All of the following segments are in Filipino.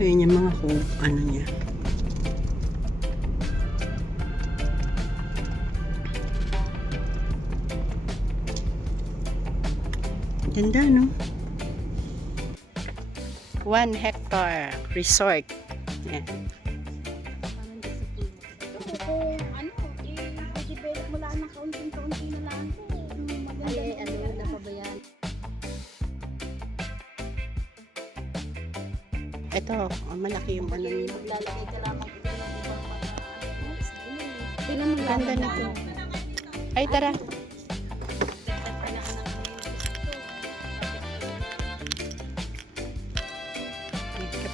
Ayan yung mga ano niya. Ganda, no? 1 hectare resort. Yan. Kung ano, i-develop mo lang ng kaunting-kaunti na lang po. Ay, ano na pa ba yan? Ito, malaki yung ano nito. Maglalagay ka lamang ito ng ibang mga tinan mo Ganda nito. Ay, tara.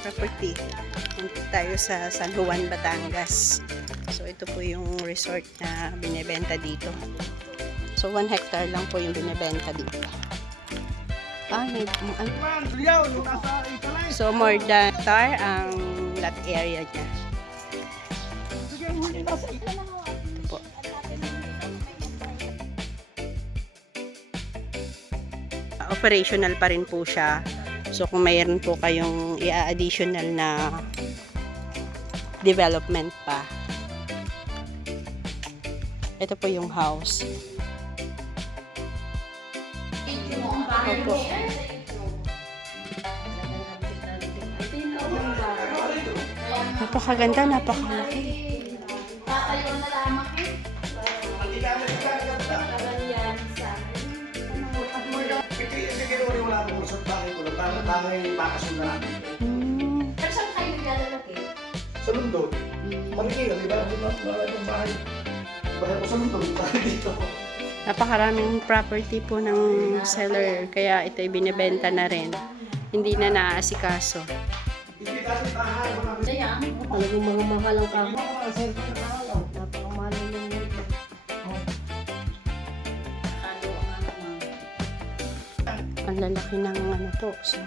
Property. Nandito tayo sa San Juan, Batangas. So, ito po yung resort na binibenta dito. So, 1 hectare lang po yung binibenta dito. So, more than hectare ang lot area niya. Ito po. Operational pa rin po siya. So, kung mayroon po kayong i-additional na development pa. Ito po yung house. Opo. Napakaganda, napakalaki. Tatayo na lamang eh. Pero saan kayo naglalaki? Sa Lundon. Magiging, di ba? Maraming bahay. Bahay ko sa Lundon, bahay dito. Napakaraming property po ng seller, kaya ito ay binibenta na rin. Hindi na naaasikaso. Hindi kasi bahay, mga Ayan. Talagang mga mahal ang kamo. Napakamahal ng Ang lalaki ng ano to. So,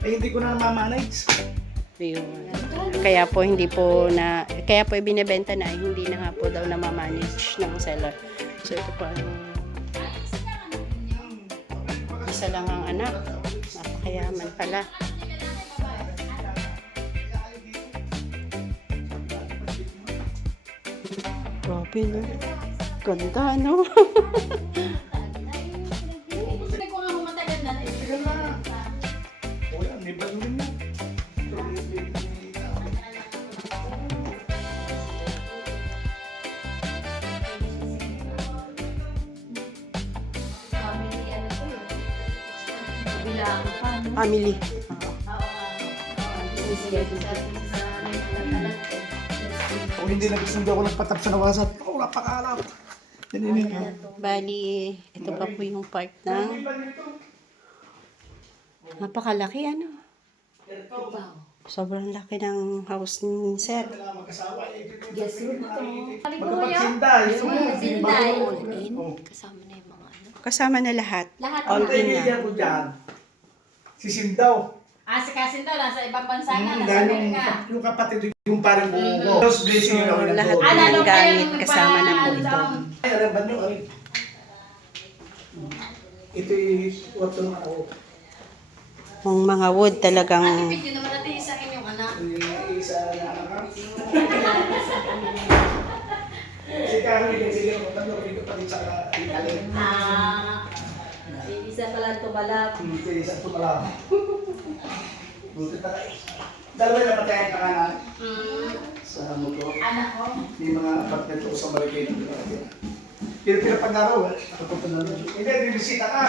hindi ko na namamanage. yun. Kaya po hindi po na, kaya po ibinebenta na, hindi na nga po daw na ma-manage ng seller. So ito po ang isa lang ang anak. Napakayaman pala. Grabe, no? Ganda, no? Hindi ko nga matagal na. Tignan na. O yan, may balunin na. Family. O hindi nagsundo ako nagpatap sa nawasat. O, napakaarap. Yan. Bali, ito pa po yung part ng napakalaki, ano? Sobrang laki ng house ni Sir. Yes, room ito. Magpapagsinda. Sinday. Kasama na yung mga ano. Kasama na lahat. Lahat All na. in na. Kaibigan ko dyan. Si Sindaw. Si Kasin daw, nasa ibang bansa na, nasa Dahil Amerika. yung kapatid yung parang buo ko. Tapos blessing yun ako So, ng lahat Lord. ng gamit kasama na po ito. Ay, alam ba nyo? Ito'y what ng ako. Yung mga wood talagang Hindi naman natin isa inyong anak. Isa na anak. Si Carly, sige ako, tatlo rin pa rin sa Italy. Isa pala ito balap. Ito isa ito pala. Buti tayo. Dalawa na patay ang pangalan sa motor. Anak ko. May mga apartment ko sa Marikina. Pero pinapag-araw, nakapunta na rin. Hindi, bibisita ka.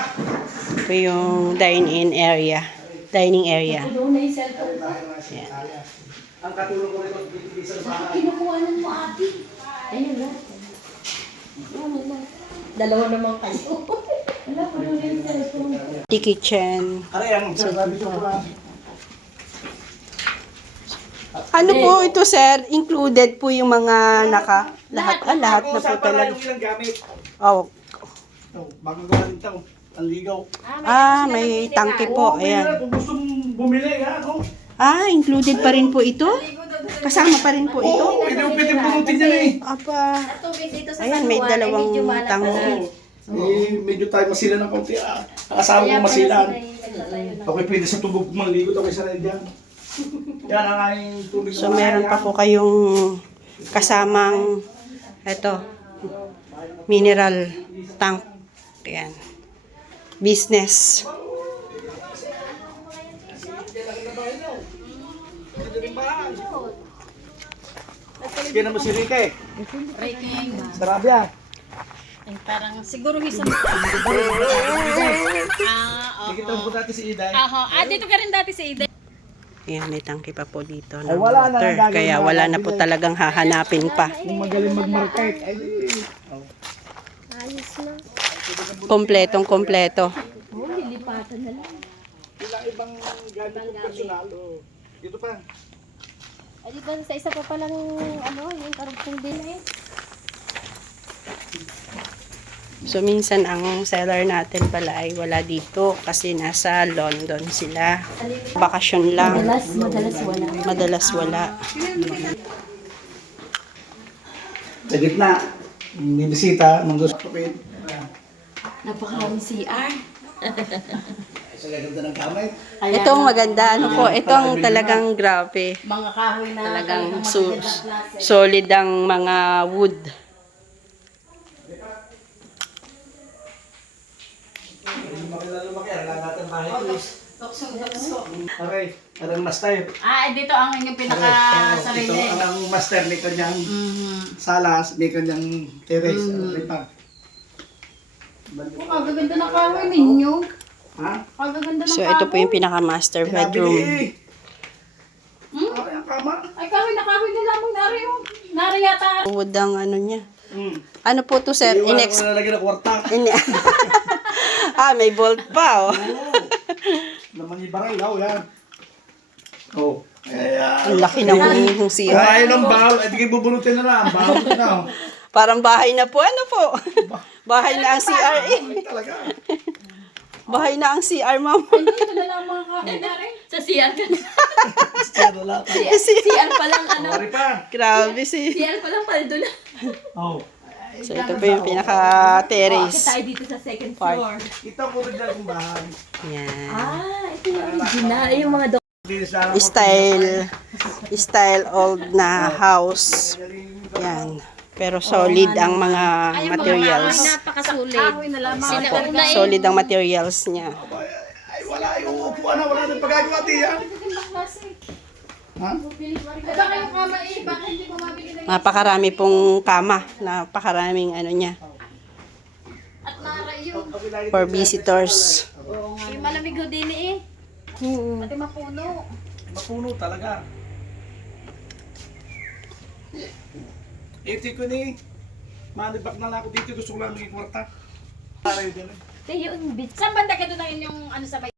ito yung dining area. Doon na yung cellphone ko. Ang katulong ko rin magbibigay sa bahay. Kinukuhanan mo ate. Ayun na. Dalawa naman kayo. Wala ko doon yung cellphone ko. The kitchen. Aray, ang sabi ko pa. Ano po ito, sir? Included po yung mga lahat na po talaga. Yung ilang gamit. Oh, Bago galing tao, ang ligaw. may tangke po. Ayan. Kung gusto mong bumili, ha? Included pa rin po ito? Kasama pa rin po ito? Oo, hindi mo pwede punutin yan eh. Apa. Tubig dito sa Ayan, may San Juan, dalawang medyo malaki. tangke. Medyo tayo masila ng konti. Ang asawa ko masilan. Okay, pwede sa tubog maligo to kaysa na dyan. Yan ang aming tubig. So, meron pa po kayong kasamang ito, mineral tank. Ayan. Business. Sige naman si Rike. Breaking. Sarap yan. Ay, parang siguro isang... Nakita mo dati si Iday. dito ka rin dati sa Ida. Ayan, may tangke pa po dito ng Ay, wala na water. ang gagawin Kaya na wala na natin po eh. talagang hahanapin pa. Kung magaling mag-market. Ay, Ayos na. Kompletong kompleto. Oh, lilipatan na lang. ilang ibang gamit personal. Dito pa. Ay, di ba sa isa pa palang, yung karugtong din eh. So, minsan ang seller natin pala ay wala dito kasi nasa London sila. Bakasyon lang. Madalas wala. Madalas wala. Sa gitna. May bisita. Gusto ko yun. Napakaraming CR. Sa ganda ng kamay. Itong maganda. Ano po? Itong talagang grabe. Mga kahoy na Talagang solid ang mga wood. Lumaki. Ang natin bahay ko. Aray. Arang master. dito ang inyong Ito pinaka-sarili. ang master. May kanyang salas. May kanyang terrace. Aray pa. Kagaganda na kahoy ninyo. Ha? Kagaganda na So, ito po yung pinaka-master bedroom. Aray ang kama. Ay, kahoy na lamang nari yun. Nari yata. Wood ang ano niya. Ano po to, sir? Iwan ko na lagi na kwarta. May bolt pa, oh. Naman yung baray. Yan. Oh. Ayan. Ang laki ng hungsiya. Kaya ng bahal. Di kayo bubunutin na lang. Bahal na. Parang bahay na po. Ano po? Bahay na ang CR, eh. Ay, talaga. Bahay na ang CR, ma'am. Ito na lang mga kahoy nari. Sa CR ka na. Sino lang. CR pa lang Sorry pa. Grabe si. CR pa lang paldo na. Oh. So, ito po yung pinaka-terrace. Tayo dito sa second Part. floor. Ito po rin dyan kung bahay. Yan. Ito yung original. Yung mga Linis lang ako. Style old na house. Yan. Pero solid ang mga materials. napakasulit. Kahoy na lamang. Opo, solid ang materials niya. Ay, wala. Yung upuan na. Wala nang pagagawa diyan. Ha? Baka yung kama baka hindi mo mabili na Napakarami pong kama. Napakaraming ano niya. at narayo. For visitors. Yung malamig ho din eh. Pati mapuno. Mapuno talaga. Ito ko ni. Manibak na lang ako dito. Gusto ko lang maging kwarta. Aray din eh. Tayo yung bit. Saan banda ka doon ang inyong sa may...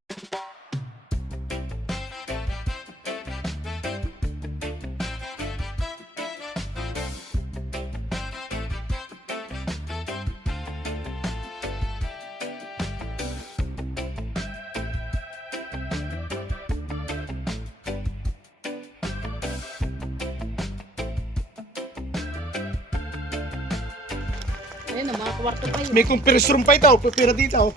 Ayun, mga kwarto pa yun. May conference room pa ito. Pupira dito.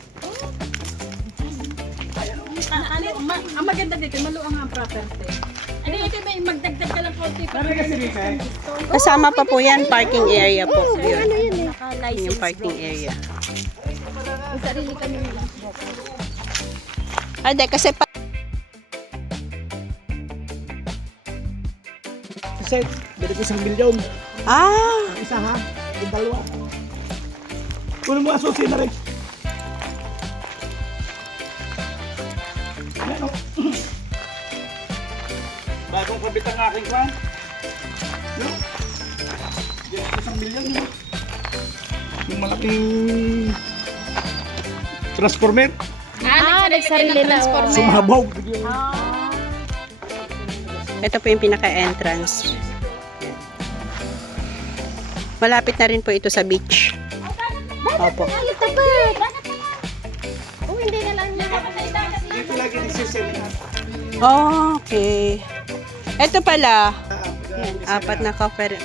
Ang maganda dito, maluang ang property. Ano ito ba yung magdagdag ka lang konti pa? Ano kasi dito eh? Kasama pa po yan. Parking area po. Yun. Yun eh. Yun yung parking area. Ang sarili kami nila. Ay, di, kasi pa... Kasi, bili ko 1 milyon. Ah! Isa ha? Yung dalawa. Kunin mo asusin na rin. Ayan o. Bagong kabit ang aking kwan. Yun. Bili ko 1 milyon yun. Yung malaking transformer. Nagsarili na. Sumabog. Ito po yung pinaka-entrance. Malapit na rin po ito sa beach. Opo. Ito ba? Oh, hindi na lang niya. Dito lagi nagsisili na. Okay. Ito pala, yan, 4 na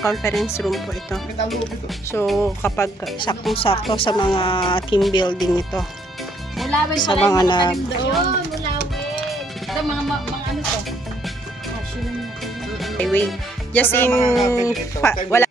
conference room po ito. May taloob ito. So, kapag saktong-sakto sa mga team building ito. Mulawin Sa pala yung mga mga na- tanim doon. Mulawin. Ito mga ano to? sila na kayo. highway. Just Saka in, mga kapil dito, wala